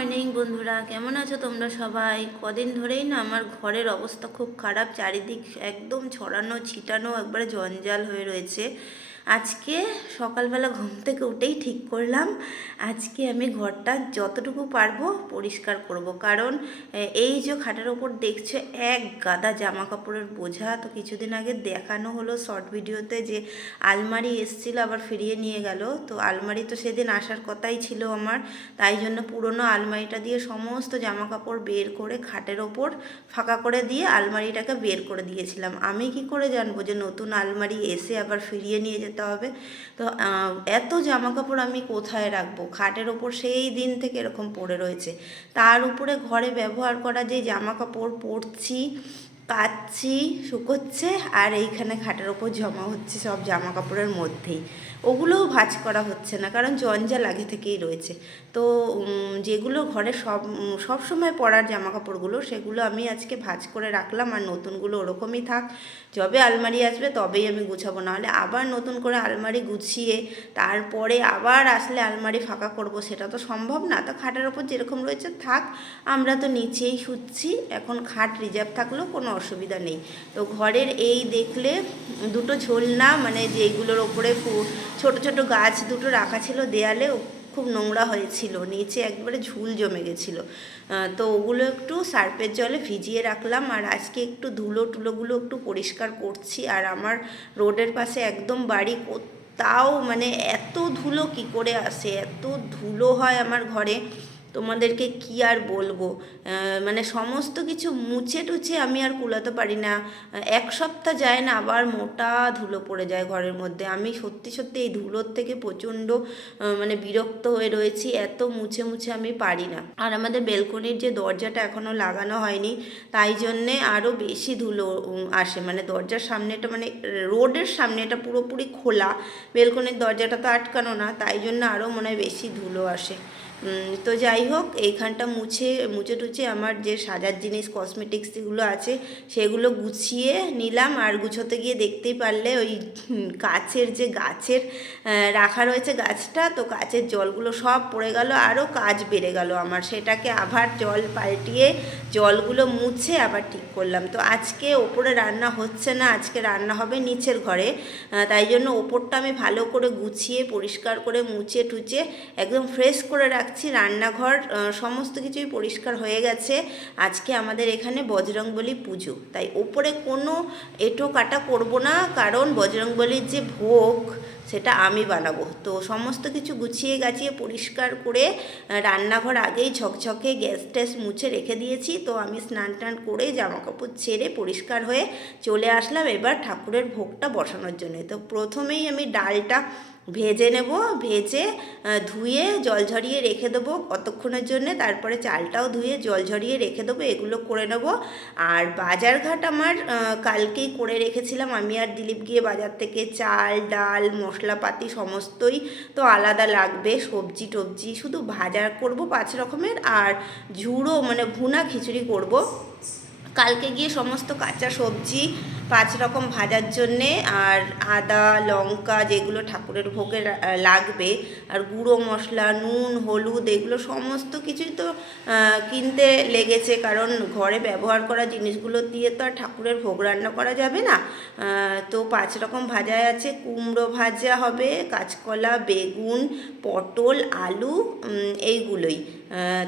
Morning বন্ধুরা। কেমন আছো তোমরা সবাই? কদিন ধরেই না আমার ঘরের অবস্থা খুব খারাপ, চারিদিক একদম ছড়ানো, ছিটানো, একবারে জঞ্জাল হয়ে রয়েছে। আজকে সকালবেলা ঘুম থেকে উঠেই ঠিক করলাম। আজকে আমি ঘরটা যতটুকু পারব পরিষ্কার করব। কারণ এই যে খাটের ওপর দেখছ এক গাদা জামা কাপড়ের বোঝা। তো কিছুদিন আগে দেখানো হলো শর্ট ভিডিওতে যে আলমারি এসছিল, আবার ফিরিয়ে নিয়ে গেল। তো আলমারি তো সেদিন আসার কথাই ছিল আমার। তাই জন্য পুরনো আলমারিটা দিয়ে সমস্ত জামা কাপড় বের করে খাটের ওপর ফাঁকা করে দিয়ে আলমারিটাকে বের করে দিয়েছিলাম। আমি কি করে জানব যে নতুন আলমারি এসে আবার ফিরিয়ে নিয়ে যেতে হবে। তো এত জামা কাপড় আমি কোথায় রাখব? খাটের ওপর সেই দিন থেকে এরকম পড়ে রয়েছে। তার উপরে ঘরে ব্যবহার করা যে জামা কাপড় পরছি কাচ্ছি শুকোচ্ছে আর এইখানে খাটের ওপর জমা হচ্ছে সব জামা কাপড়ের মধ্যেই। ওগুলোও ভাজ করা হচ্ছে না কারণ জঞ্জাল আগে থেকেই রয়েছে। তো যেগুলো ঘরে সব উম, সব সময় পরার জামা কাপড়গুলো সেগুলো আমি আজকে ভাঁজ করে রাখলাম আর নতুনগুলো ওরকমই থাক। যবে আলমারি আসবে তবেই আমি গুছাবো, নাহলে আবার নতুন করে আলমারি গুছিয়ে তারপরে আবার আসলে আলমারি ফাঁকা করব, সেটা তো সম্ভব না। তো খাটের ওপর যেরকম রয়েছে থাক, আমরা তো নিচেই শুচ্ছি, এখন খাট রিজার্ভ থাকলেও কোনো অসুবিধা নেই। তো ঘরের এই দেখলে দুটো ঝোলনা মানে যেগুলোর ওপরে ছোট ছোট গাছ দুটো রাখা ছিল দেয়ালে খুব নোংরা হয়েছিল, নিচে একবারে ঝুল জমে গেছিল। তো ওগুলো একটু সার্পের জলে ভিজিয়ে রাখলাম আর আজকে একটু ধুলো টুলোগুলো একটু পরিষ্কার করছি আর আমার রোডের পাশে একদম বাড়ি তাও মানে এত ধুলো কি করে আসে, এত ধুলো হয় আমার ঘরে। তোমাদেরকে কি আর বলব? মানে সমস্ত কিছু মুছে টুছে আমি আর কুলাতে পারি না। এক সপ্তাহ যায় না, আবার মোটা ধুলো পড়ে যায় ঘরের মধ্যে। আমি সত্যি সত্যি এই ধুলোর থেকে প্রচণ্ড মানে বিরক্ত হয়ে রয়েছি, এত মুছে মুছে আমি পারি না। আর আমাদের বেলকনির যে দরজাটা এখনও লাগানো হয়নি, তাই জন্যে আরও বেশি ধুলো আসে। মানে দরজার সামনেটা মানে রোডের সামনেটা পুরোপুরি খোলা। বেলকনির দরজাটা তো আটকানো না, তাই জন্য আরও মনে হয় বেশি ধুলো আসে। তো যাই হোক, এইখানটা মুছে মুছে টুছে আমার যে সাজার জিনিস কসমেটিক্স যেগুলো আছে, সেগুলো গুছিয়ে নিলাম। আর গুছোতে গিয়ে দেখতেই পারলে ওই কাছের যে গাছের রাখা রয়েছে গাছটা, তো কাচের জলগুলো সব পড়ে গেল, আরও কাজ বেড়ে গেল আমার। সেটাকে আবার জল পাল্টিয়ে জলগুলো মুছে আবার ঠিক করলাম। তো আজকে ওপরে রান্না হচ্ছে না, আজকে রান্না হবে নিচের ঘরে। তাই জন্য ওপরটা আমি ভালো করে গুছিয়ে, পরিষ্কার করে মুছে টুচে একদম ফ্রেশ করে রাখছি, রান্নাঘর সমস্ত কিছুই পরিষ্কার হয়ে গেছে। আজকে আমাদের এখানে বজরংবলী পুজো। তাই ওপরে কোনো এঁটো কাটা করব না, কারণ বজরংবলীর যে ভোগ, সেটা আমি বানাবো। তো সমস্ত কিছু গুছিয়ে গাছিয়ে পরিষ্কার করে রান্নাঘর আগেই ঝকঝকে গ্যাস ট্যাস মুছে রেখে দিয়েছি। তো আমি স্নান টান করে জামা কাপড় ছেড়ে পরিষ্কার হয়ে চলে আসলাম এবার ঠাকুরের ভোগটা বসানোর জন্য। তো প্রথমেই আমি ডালটা ভেজে নেব, ভেজে ধুয়ে, জল ঝরিয়ে রেখে দেবো কতক্ষণের জন্যে, তারপরে চালটাও ধুয়ে, জল ঝরিয়ে রেখে দেবো, এগুলো করে নেব। আর বাজার ঘাট আমার কালকেই করে রেখেছিলাম, আমি আর দিলীপ গিয়ে বাজার থেকে চাল, ডাল, মশলাপাতি সমস্তই তো আলাদা লাগবে, সবজি টবজি, শুধু ভাজা করব পাঁচ রকমের আর ঝুড়ো মানে ভুনা খিচুড়ি করব। কালকে গিয়ে সমস্ত কাঁচা সবজি পাঁচ রকম ভাজার জন্যে আর আদা, লঙ্কা যেগুলো ঠাকুরের ভোগে লাগবে, আর গুঁড়ো মশলা, নুন, হলুদ এগুলো সমস্ত কিছুই তো কিনতে লেগেছে। কারণ ঘরে ব্যবহার করা জিনিসগুলো দিয়ে তো আর ঠাকুরের ভোগ রান্না করা যাবে না। তো পাঁচ রকম ভাজায় আছে। কুমড়ো ভাজা হবে, কাঁচকলা, বেগুন, পটল, আলু এইগুলোই।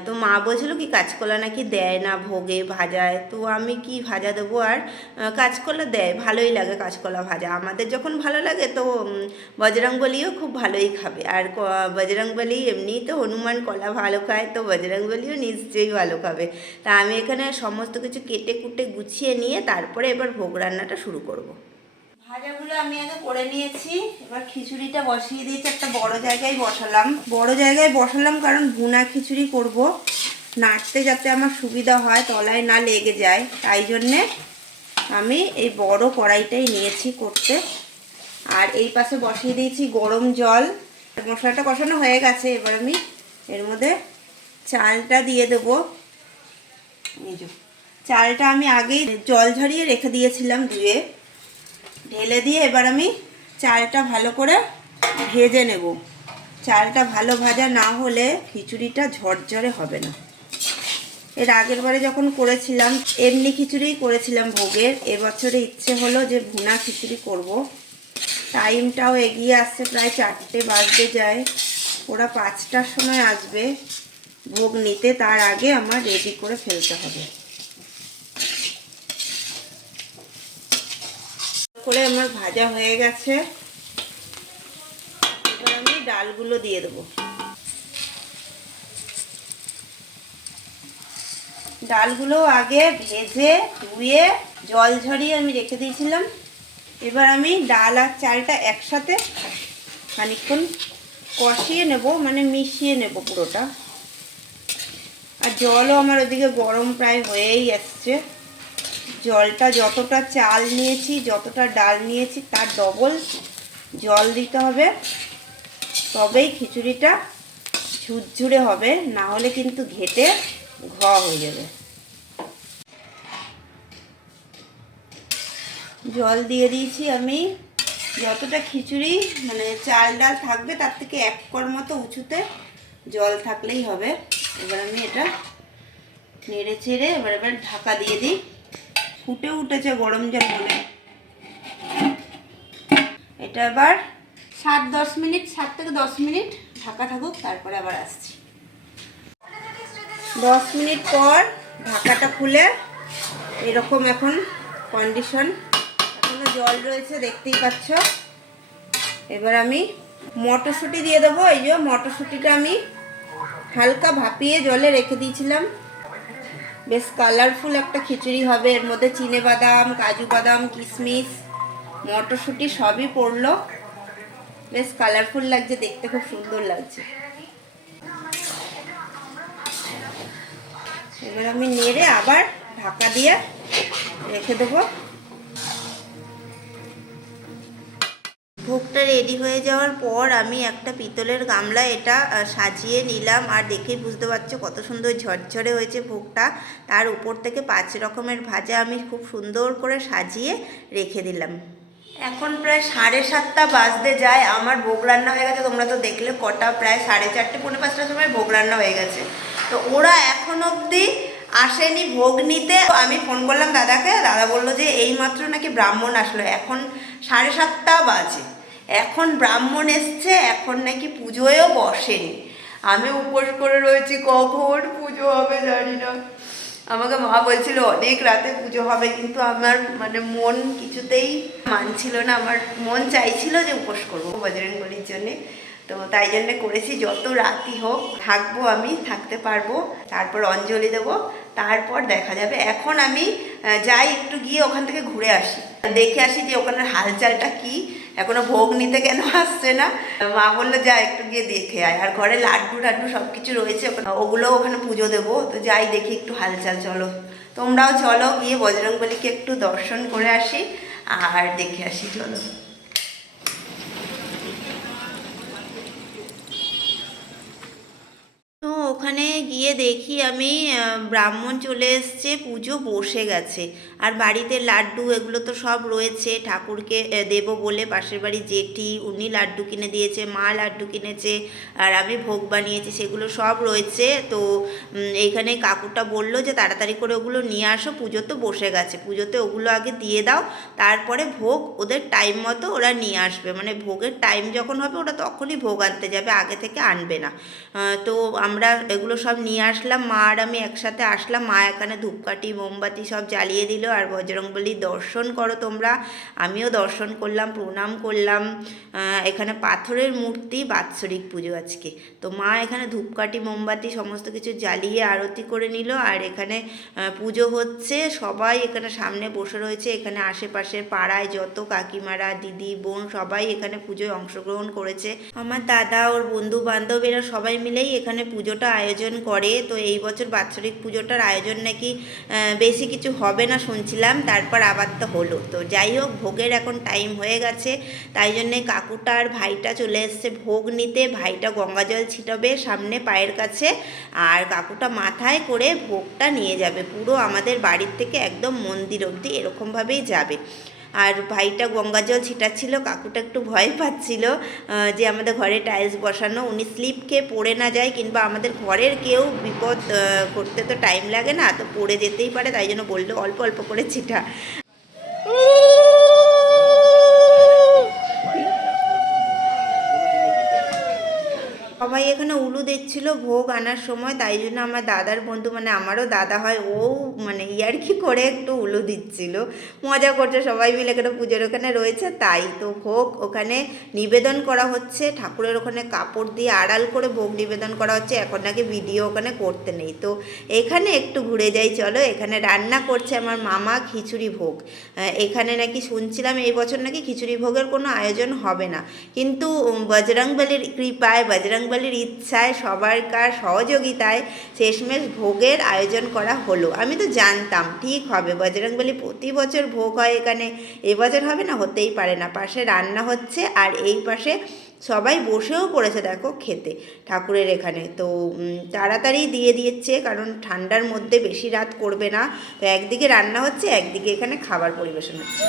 তো মা বলছিল কি, কাঁচকলা নাকি দেয় না ভোগে ভাজায়। তো আমি কি ভাজা দেবো? আর কাঁচকলা দেয়, ভালোই লাগে কাঁচকলা ভাজা। আমাদের যখন ভালো লাগে তো বজরংবলিও খুব ভালোই খাবে। আর বজরংবলী এমনিই তো হনুমান কলা ভালো খায়, তো বজরংবলিও নিশ্চয়ই ভালো খাবে। তা আমি এখানে সমস্ত কিছু কেটে কুটে গুছিয়ে নিয়ে তারপরে এবার ভোগ রান্নাটা শুরু করব। ভাজাগুলো আমি আগে করে নিয়েছি। এবার খিচুড়িটা বসিয়ে দিয়েছি, একটা বড় জায়গায় বসালাম। বড় জায়গায় বসালাম কারণ ভুনা খিচুড়ি করব। নাড়তে যাতে আমার সুবিধা হয়, তলায় না লেগে যায়। তাই জন্যে আমি এই বড় কড়াইটাই নিয়েছি করতে। আর এই পাশে বসিয়ে দিয়েছি গরম জল। মশলাটা কষানো হয়ে গেছে, এবার আমি এর মধ্যে চালটা দিয়ে দেবো। চালটা আমি আগেই জল ঝরিয়ে রেখে দিয়েছিলাম ধুয়ে। ঢেলে দিয়ে এবার আমি চালটা ভালো করে ভেজে নেব। চালটা ভালো ভাজা না হলে খিচুড়িটা ঝরঝরে হবে না। এর আগের বারে যখন করেছিলাম, এমনি খিচুড়িই করেছিলাম ভোগের। এবছরে ইচ্ছে হলো যে ভুনা খিচুড়ি করব। টাইমটাও এগিয়ে আসছে, প্রায় চারটে বাজতে যায়। ওরা পাঁচটার সময় আসবে। ভোগ নিতে, তার আগে আমার রেডি করে ফেলতে হবে। করে আমার ভাজা হয়ে গেছে। এবার আমি ডালগুলো দিয়ে দেবো। ডালগুলো আগে ভেজে ধুয়ে জল ঝরিয়ে আমি রেখে দিয়েছিলাম। এবার আমি ডাল আর চালটা একসাথে খানিকক্ষণ কষিয়ে নেব মানে মিশিয়ে নেব পুরোটা। আর জলও আমার ওদিকে গরম প্রায় হয়েই আসছে। জলটা যতটা চাল নিয়েছি, যতটা ডাল নিয়েছি, তার ডবল জল দিতে হবে। তবেই খিচুড়িটা ঝুরঝুরে হবে, না হলে কিন্তু ঘেটে ঘ হয়ে যাবে। জল দিয়ে দিয়েছি আমি। যতটা খিচুড়ি মানে চাল ডাল থাকবে, তার থেকে এক কর মতো উঁচুতে জল থাকলেই হবে। এবার আমি এটা নেড়ে চেড়ে এবার এবার ঢাকা দিয়ে দিই। ফুটে উঠেছে গরম জল মনে। এটা এবার সাত দশ মিনিট, সাত থেকে দশ মিনিট ঢাকা থাকুক, তারপরে আবার আসছি। দশ মিনিট পর ঢাকাটা খুলে এরকম এখন কন্ডিশন এখনও জল রয়েছে, দেখতেই পাচ্ছ। এবার আমি মটরশুঁটি দিয়ে দেবো। এই যে মটরশুঁটিটা আমি হালকা ভাপিয়ে জলে রেখে দিয়েছিলাম। বেশ কালারফুল একটা খিচুড়ি হবে। এর মধ্যে চিনে বাদাম, কাজু বাদাম, কিশমিশ, মটরশুঁটি সবই পড়ল। বেশ কালারফুল লাগছে, দেখতে খুব সুন্দর লাগছে। এবার আমি নেড়ে আবার ঢাকা দিয়ে রেখে দেবো। ভোগটা রেডি হয়ে যাওয়ার পর আমি একটা পিতলের গামলা এটা সাজিয়ে নিলাম। আর দেখেই বুঝতে পারছ কত সুন্দর ঝরঝরে হয়েছে ভোগটা। তার উপর থেকে পাঁচ রকমের ভাজা আমি খুব সুন্দর করে সাজিয়ে রেখে দিলাম। এখন প্রায় সাড়ে সাতটা বাজতে যায়। আমার ভোগ রান্না হয়ে গেছে। তোমরা তো দেখলে কটা, প্রায় সাড়ে চারটে, পৌনে পাঁচটার সময় ভোগ রান্না হয়ে গেছে। তো ওরা এখন অবধি আসেনি ভোগ নিতে। আমি ফোন করলাম দাদাকে, দাদা বলল যে এইমাত্র নাকি ব্রাহ্মণ আসলো, এখন সাড়ে সাতটা বাজে। এখন ব্রাহ্মণ এসছে, এখন নাকি পুজোয়ও বসেনি। আমি উপোস করে রয়েছি, কখন পুজো হবে জানি না। আমাকে মা বলছিল, অনেক রাতে পুজো হবে, কিন্তু আমার মানে মন কিছুতেই মানছিল না। আমার মন চাইছিল যে উপোস করব বজরঙ্গলির জন্যে। তো তাই জন্য করেছি, যত রাতি হোক থাকব আমি, থাকতে পারব। তারপর অঞ্জলি দেবো, তারপর দেখা যাবে। এখন আমি যাই একটু গিয়ে ওখান থেকে ঘুরে আসি। দেখে আসি যে ওখানের হালচালটা কি। এখনও ভোগ নিতে কেন আসছে না। মা বলল, যা একটু গিয়ে দেখে আয়। আর ঘরে লাড্ডু টাড্ডু সব কিছু রয়েছে ওখানে। ওগুলো ওখানে পুজো দেবো। তো যাই দেখি একটু হালচাল চলো। তোমরাও চলো গিয়ে বজরংবলীকে একটু দর্শন করে আসি। আর দেখে আসি, চলো। তো ওখানে গিয়ে দেখি আমি ব্রাহ্মণ চলে এসছে পুজো বসে গেছে। আর বাড়িতে লাড্ডু এগুলো তো সব রয়েছে ঠাকুরকে দেবো বলে পাশের বাড়ি জেঠি উনি লাড্ডু কিনে দিয়েছে মা লাড্ডু কিনেছে আর আমি ভোগ বানিয়েছি সেগুলো সব রয়েছে। তো উম, এইখানে কাকুটা বলল যে তাড়াতাড়ি করে ওগুলো নিয়ে আসো পুজো তো বসে গেছে পুজোতে ওগুলো আগে দিয়ে দাও তারপরে ভোগ ওদের টাইম মতো ওরা নিয়ে আসবে। মানে ভোগের টাইম যখন হবে ওরা তখনই ভোগ আনতে যাবে আগে থেকে আনবে না। তো আমরা এগুলো সব নিয়ে আসলাম। মা আর আমি একসাথে আসলাম। মা এখানে ধূপকাঠি, মোমবাতি সব জ্বালিয়ে দিল আর বজরংবলী দর্শন করো তোমরা। আমিও দর্শন করলাম, প্রণাম করলাম। এখানে পাথরের মূর্তি, বাৎসরিক পুজো আজকে। তো মা এখানে ধূপকাঠি, মোমবাতি সমস্ত কিছু জ্বালিয়ে আরতি করে নিল আর এখানে পুজো হচ্ছে। সবাই এখানে সামনে বসে রয়েছে। এখানে আশেপাশের পাড়ায় যত কাকিমারা, দিদি, বোন সবাই এখানে পুজোয় অংশগ্রহণ করেছে। আমার দাদা, ওর বন্ধু বান্ধব এরা সবাই মিলেই এখানে পুজোটা আয়োজন করে, তো এই বছর বাৎসরিক পুজোটার আয়োজন নাকি বেশি কিছু হবে না শুনছিলাম, তারপর আবার তো হলো। তো যাই হোক, ভোগের এখন টাইম হয়ে গেছে, তাই জন্যে কাকুটা আর ভাইটা চলে এসছে ভোগ নিতে। ভাইটা গঙ্গা জল ছিটাবে সামনে পায়ের কাছে, আর কাকুটা মাথায় করে ভোগটা নিয়ে যাবে। পুরো আমাদের বাড়ির থেকে একদম মন্দির অবধি এরকমভাবেই যাবে। আর ভাইটা গঙ্গা জল ছিটাচ্ছিল, কাকুটা একটু ভয় পাচ্ছিল যে আমাদের ঘরে টাইলস বসানো, উনি স্লিপ খেয়ে পড়ে না যায় কিংবা আমাদের ঘরের কেউ বিপদ করতে তো টাইম লাগে না, তো পড়ে যেতেই পারে, তাই জন্য বলল অল্প অল্প করে ছিটা। সবাই এখানে উলু দিচ্ছিল ভোগ আনার সময়। তাই জন্য আমার দাদার বন্ধু মানে আমারও দাদা হয়, ও মানে ইয়ার্কি করে একটু উলু দিচ্ছিল। মজা করছে সবাই মিলে এখানে পুজোর ওখানে রয়েছে, তাই তো ভোগ ওখানে নিবেদন করা হচ্ছে। ঠাকুরের ওখানে কাপড় দিয়ে আড়াল করে ভোগ নিবেদন করা হচ্ছে, এখন নাকি ভিডিও ওখানে করতে নেই। তো এখানে একটু ঘুরে যাই, চলো। এখানে রান্না করছে আমার মামা খিচুড়ি ভোগ। এখানে নাকি শুনছিলাম এই বছর নাকি খিচুড়ি ভোগের কোনো আয়োজন হবে না। কিন্তু বজরংবলির কৃপায় বজরংবলির ইচ্ছায় সবারকার সহযোগিতায় শেষমেশ ভোগের আয়োজন করা হলো। আমি তো জানতাম, ঠিক হবে। বজরংবলী প্রতি বছর ভোগ হয় এখানে এবছর হবে না, হতেই পারে না। পাশে রান্না হচ্ছে, আর এই পাশে সবাই বসেও পড়েছে, দেখো, খেতে, ঠাকুরের এখানে। তো তাড়াতাড়ি দিয়ে দিচ্ছে কারণ ঠান্ডার মধ্যে বেশি রাত করবে না। তো একদিকে রান্না হচ্ছে, একদিকে এখানে খাবার পরিবেশন হচ্ছে।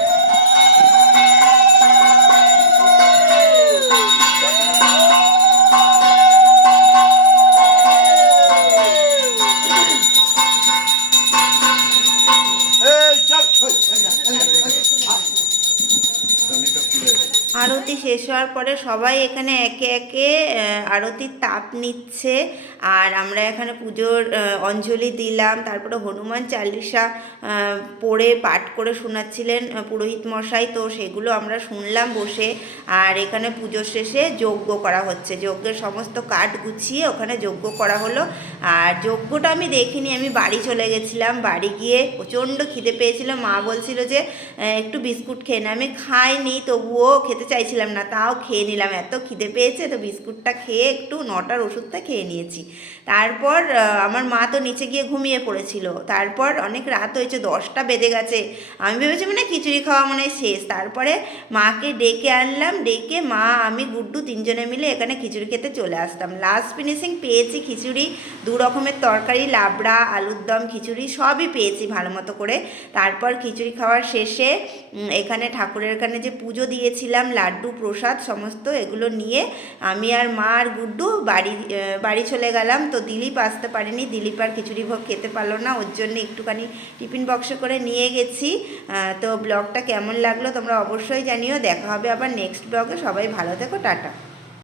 আরতি শেষ হওয়ার পরে সবাই এখানে একে একে আরতির তাপ নিচ্ছে। আর আমরা এখানে পুজোর অঞ্জলি দিলাম, তারপরে হনুমান চালিসা পড়ে পাঠ করে শোনাচ্ছিলেন পুরোহিত মশাই। তো সেগুলো আমরা শুনলাম বসে, আর এখানে পুজোর শেষে যজ্ঞ করা হচ্ছে। যজ্ঞের সমস্ত কাঠ গুছিয়ে ওখানে যজ্ঞ করা হলো। আর যজ্ঞটা আমি দেখিনি, আমি বাড়ি চলে গেছিলাম। বাড়ি গিয়ে প্রচণ্ড খিদে পেয়েছিল। মা বলছিল যে একটু বিস্কুট খেয়ে নে। আমি খাইনি, তবুও খেতে চাইছিলাম না, তাও খেয়ে নিলাম। এত খিদে পেয়েছে, তো বিস্কুটটা খেয়ে একটু নটার ওষুধটা খেয়ে নিয়েছি। তারপর আমার মা তো নিচে গিয়ে ঘুমিয়ে পড়েছিল। তারপর অনেক রাত হয়েছে, দশটা বেজে গেছে। আমি ভেবেছি মানে খিচুড়ি খাওয়া মনে শেষ। তারপরে মাকে ডেকে আনলাম, ডেকে মা, আমি, গুড্ডু তিনজনে মিলে এখানে খিচুড়ি খেতে চলে আসতাম। লাস্ট ফিনিশিং পেয়েছি খিচুড়ি, দু রকমের তরকারি, লাবড়া, আলুর দম, খিচুড়ি সবই পেয়েছি ভালো মতো করে। তারপর খিচুড়ি খাওয়ার শেষে এখানে ঠাকুরের এখানে যে পুজো দিয়েছিলাম, লাড্ডু, প্রসাদ, সমস্ত এগুলো নিয়ে আমি আর মা আর গুড্ডু বাড়ি বাড়ি চলে গেলাম, তো দিলীপ আসতে পারেনি। দিলীপ আর খিচুড়ি ভোগ খেতে পারল না, ওর জন্য একটুখানি টিফিন বক্সে করে নিয়ে গেছি। তো ব্লগটা কেমন লাগল তোমরা অবশ্যই জানিও। দেখা হবে আবার নেক্সট ব্লগে সবাই ভালো থেকো, টাটা।